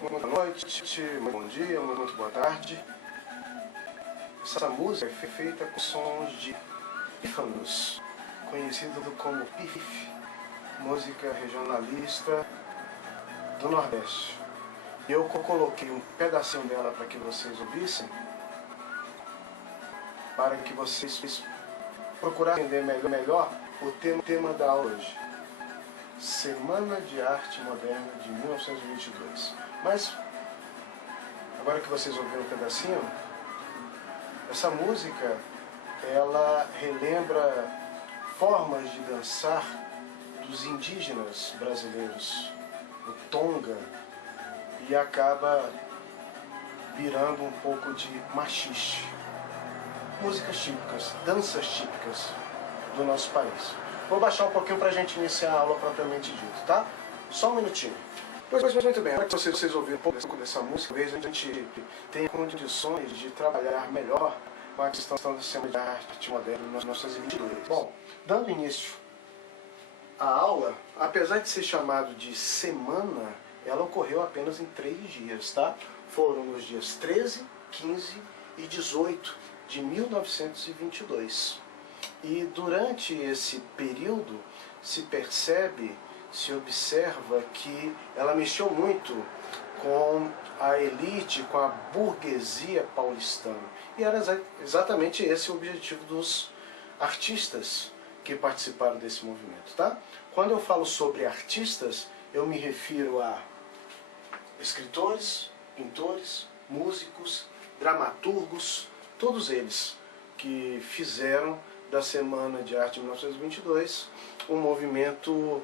Boa noite, bom dia, muito boa tarde. Essa música foi feita com sons de pífanos, conhecido como pif, música regionalista do Nordeste. Eu coloquei um pedacinho dela para que vocês ouvissem, para que vocês procurassem entender melhor o tema da aula hoje. Semana de Arte Moderna de 1922. Mas, agora que vocês ouviram um pedacinho, essa música, ela relembra formas de dançar dos indígenas brasileiros, o Tonga, e acaba virando um pouco de machixe. Músicas típicas, danças típicas do nosso país. Vou baixar um pouquinho para a gente iniciar a aula propriamente dito, tá? Só um minutinho. Pois muito bem, agora que vocês ouviram um pouco dessa música, talvez a gente tenha condições de trabalhar melhor com a questão da Semana de Arte Moderna em 1922. Bom, dando início à aula, apesar de ser chamado de semana, ela ocorreu apenas em 3 dias, tá? Foram nos dias 13, 15 e 18 de 1922. E durante esse período se observa que ela mexeu muito com a elite, com a burguesia paulistana. E era exatamente esse o objetivo dos artistas que participaram desse movimento, tá? Quando eu falo sobre artistas, eu me refiro a escritores, pintores, músicos, dramaturgos, todos eles que fizeram da Semana de Arte de 1922 um movimento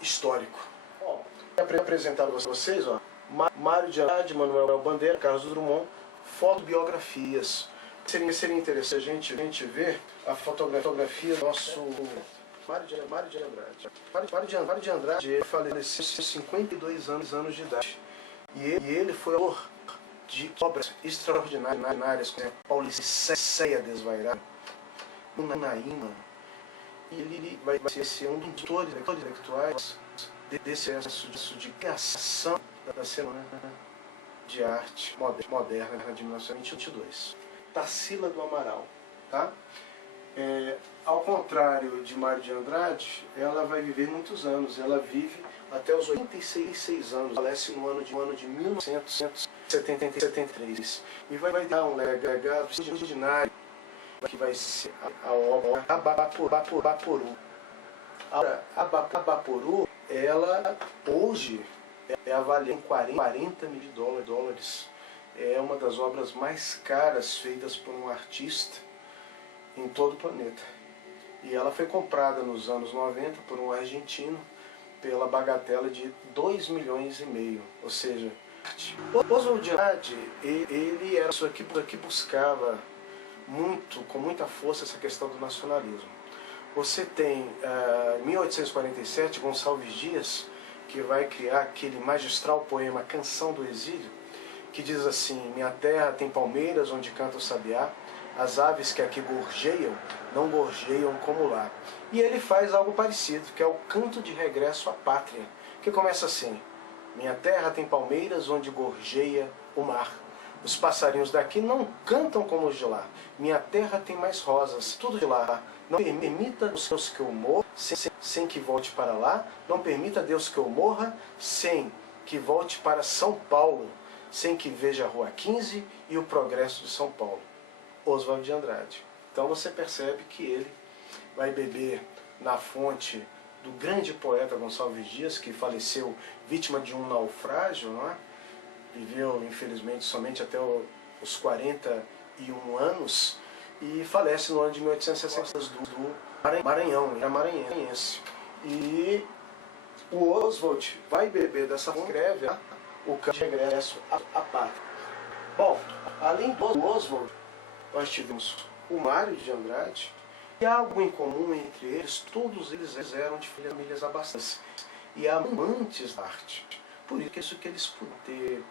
histórico. Bom, vou apresentar a vocês, ó, Mário de Andrade, Manuel Bandeira, Carlos Drummond, fotobiografias. Seria interessante a gente ver a fotografia do nosso Mário de Andrade. Mário de Andrade, ele faleceu com 52 anos de idade. E ele foi autor de obras extraordinárias, como Pauliceia Desvairada, Unaíma. E ele vai ser um dos autores intelectuais desse processo de criação da Semana de Arte Moderna de 1922. Tarsila do Amaral, tá? Ao contrário de Mário de Andrade, ela vai viver muitos anos. Ela vive até os 86 anos. Falece no ano de 1973. E vai dar um legado extraordinário, que vai ser a obra Abaporu. A Abaporu, ela hoje é avaliada em 40 mil dólares. É uma das obras mais caras feitas por um artista em todo o planeta. E ela foi comprada nos anos 90 por um argentino pela bagatela de 2,5 milhões. Ou seja, Oswald de Andrade, ele era a pessoa que buscava com muita força essa questão do nacionalismo. Você tem, em 1847, Gonçalves Dias, que vai criar aquele magistral poema Canção do Exílio, que diz assim: minha terra tem palmeiras onde canta o sabiá, as aves que aqui gorjeiam, não gorjeiam como lá. E ele faz algo parecido, que é o Canto de Regresso à Pátria, que começa assim: minha terra tem palmeiras onde gorjeia o mar. Os passarinhos daqui não cantam como os de lá. Minha terra tem mais rosas, tudo de lá. Não permita Deus que eu morra sem que volte para lá. Não permita Deus que eu morra sem que volte para São Paulo, sem que veja a Rua 15 e o progresso de São Paulo. Oswald de Andrade. Então você percebe que ele vai beber na fonte do grande poeta Gonçalves Dias, que faleceu vítima de um naufrágio, não é? Viveu, infelizmente, somente até os 41 anos e falece no ano de 1860 do Maranhão, ele era maranhense. E o Oswald vai beber dessa fonte, escreve o Canto de Regresso à Pátria. Bom, além do Oswald, nós tivemos o Mário de Andrade, e há algo em comum entre eles: todos eles eram de famílias abastadas e amantes da arte. Por isso que eles puderam ter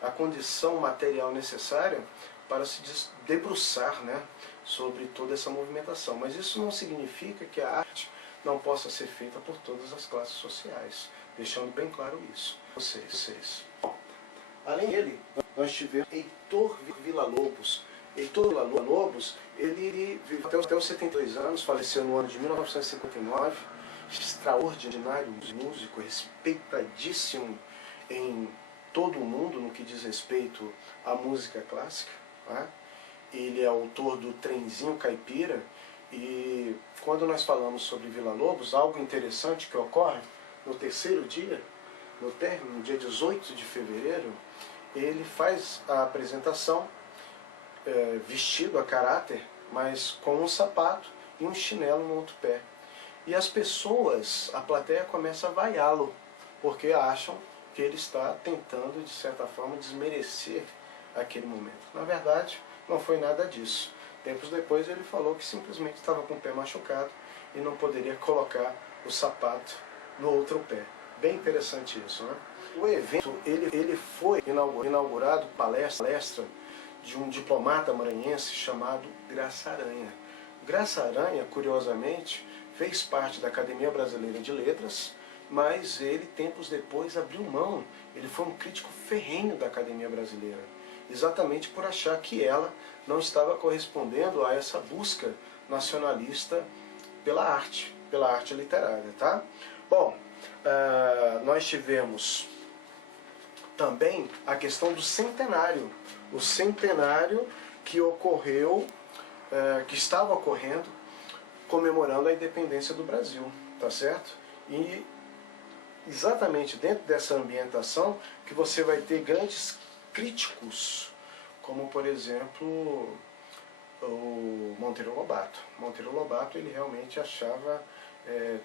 a condição material necessária para se debruçar, né, sobre toda essa movimentação. Mas isso não significa que a arte não possa ser feita por todas as classes sociais, deixando bem claro isso. Vocês. Além dele, nós tivemos Heitor Villa-Lobos. Heitor Villa-Lobos, ele viveu até os 72 anos, faleceu no ano de 1959, extraordinário músico, respeitadíssimo em todo o mundo no que diz respeito à música clássica. Tá? Ele é autor do Trenzinho Caipira, e quando nós falamos sobre Villa-Lobos, algo interessante que ocorre no terceiro dia, no término, no dia 18 de fevereiro, ele faz a apresentação vestido a caráter, mas com um sapato e um chinelo no outro pé. E as pessoas, a plateia começa a vaiá-lo, porque acham que ele está tentando, de certa forma, desmerecer aquele momento. Na verdade, não foi nada disso. Tempos depois ele falou que simplesmente estava com o pé machucado e não poderia colocar o sapato no outro pé. Bem interessante isso, né? O evento ele foi inaugurado palestra de um diplomata maranhense chamado Graça Aranha. Graça Aranha, curiosamente, fez parte da Academia Brasileira de Letras, mas ele, tempos depois, abriu mão. Ele foi um crítico ferrenho da Academia Brasileira, exatamente por achar que ela não estava correspondendo a essa busca nacionalista pela arte literária, tá? Bom, nós tivemos também a questão do centenário. O centenário que ocorreu, que estava ocorrendo, comemorando a independência do Brasil, tá certo? E exatamente dentro dessa ambientação que você vai ter grandes críticos, como por exemplo o Monteiro Lobato. Monteiro Lobato, ele realmente achava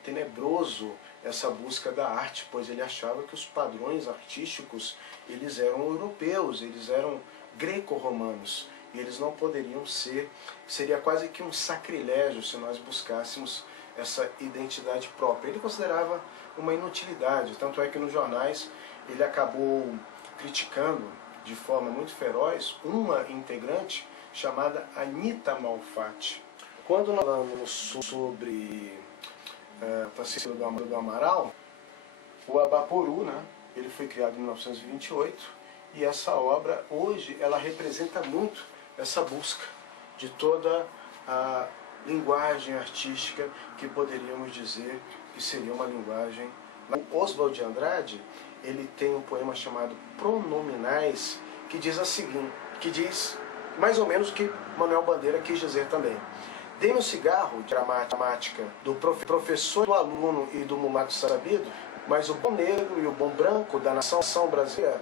tenebroso essa busca da arte, pois ele achava que os padrões artísticos eles eram europeus, eles eram greco-romanos, e eles não poderiam ser, seria quase que um sacrilégio se nós buscássemos essa identidade própria. Ele considerava uma inutilidade, tanto é que nos jornais ele acabou criticando de forma muito feroz uma integrante chamada Anita Malfatti. Quando nós falamos sobre Tarsila do Amaral, o Abaporu, né, ele foi criado em 1928, e essa obra hoje ela representa muito essa busca de toda a linguagem artística que poderíamos dizer que seria uma linguagem. O Oswald de Andrade, ele tem um poema chamado Pronominais, que diz que diz mais ou menos o que Manuel Bandeira quis dizer também. Dê-me um cigarro de gramática do professor, do aluno e do mulato sabido, mas o bom negro e o bom branco da nação brasileira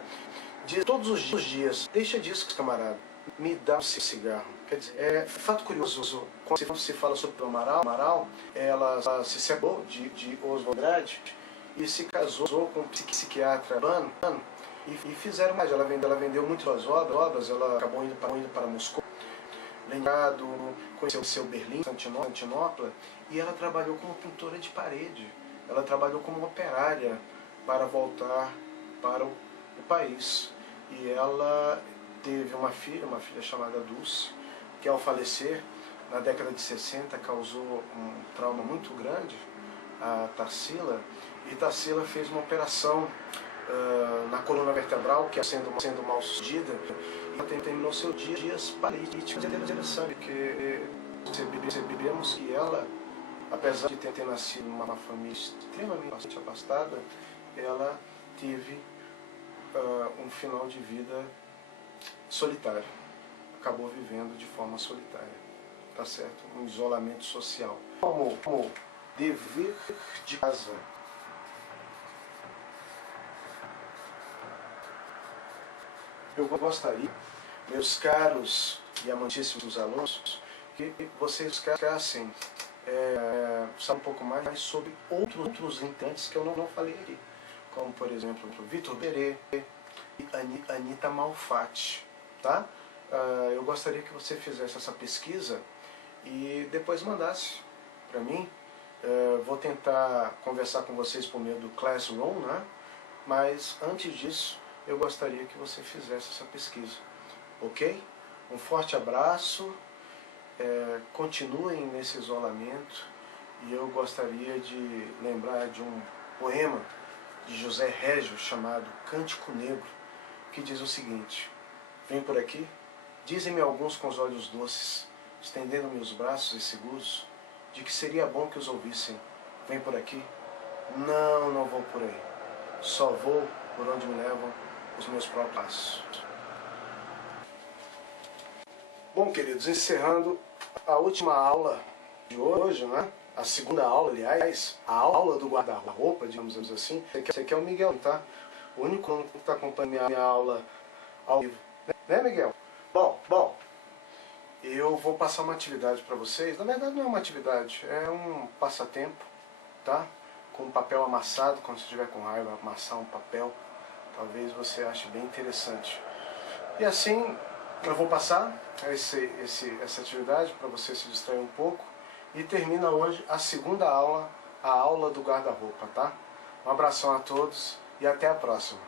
diz todos os dias: deixa disso, camarada, me dá um cigarro. Quer dizer, é fato curioso, quando se fala sobre o Amaral, ela se separou de Oswald Andrade e se casou com um psiquiatra cubano, e fizeram mais. Ela vendeu muitas obras, ela acabou indo para Moscou, lembrado, conheceu Berlim, Constantinopla, e ela trabalhou como pintora de parede. Ela trabalhou como operária para voltar para o país. E ela teve uma filha chamada Dulce, que ao falecer, na década de 60, causou um trauma muito grande a Tarsila, e Tarsila fez uma operação na coluna vertebral, que sendo mal sucedida, e terminou seus dias paralíticos. É interessante que percebemos que ela, apesar de ter nascido numa família extremamente afastada, ela teve um final de vida solitário. Acabou vivendo de forma solitária, tá certo? Um isolamento social. Como dever de casa. Eu gostaria, meus caros e amantíssimos alunos, que vocês ficassem sabe um pouco mais sobre outros integrantes que eu não falei aqui, como por exemplo Vitor Berê e Anita Malfatti, tá? Eu gostaria que você fizesse essa pesquisa e depois mandasse para mim. Vou tentar conversar com vocês por meio do Classroom, né? Mas antes disso, eu gostaria que você fizesse essa pesquisa, ok? Um forte abraço, continuem nesse isolamento, e eu gostaria de lembrar de um poema de José Régio chamado Cântico Negro, que diz o seguinte: vem por aqui, dizem-me alguns com os olhos doces, estendendo-me os braços e seguros, de que seria bom que os ouvissem. Vem por aqui? Não, não vou por aí. Só vou por onde me levam os meus próprios passos. Bom, queridos, encerrando a última aula de hoje, né? A segunda aula, aliás, a aula do guarda-roupa, digamos assim. Esse aqui é o Miguel, tá? O único que está acompanhando a minha aula ao vivo. Né, Miguel? Bom, eu vou passar uma atividade para vocês. Na verdade não é uma atividade, é um passatempo, tá? Com papel amassado, quando você estiver com raiva, amassar um papel, talvez você ache bem interessante. E assim, eu vou passar essa atividade para você se distrair um pouco, e termina hoje a segunda aula, a aula do guarda-roupa, tá? Um abração a todos e até a próxima.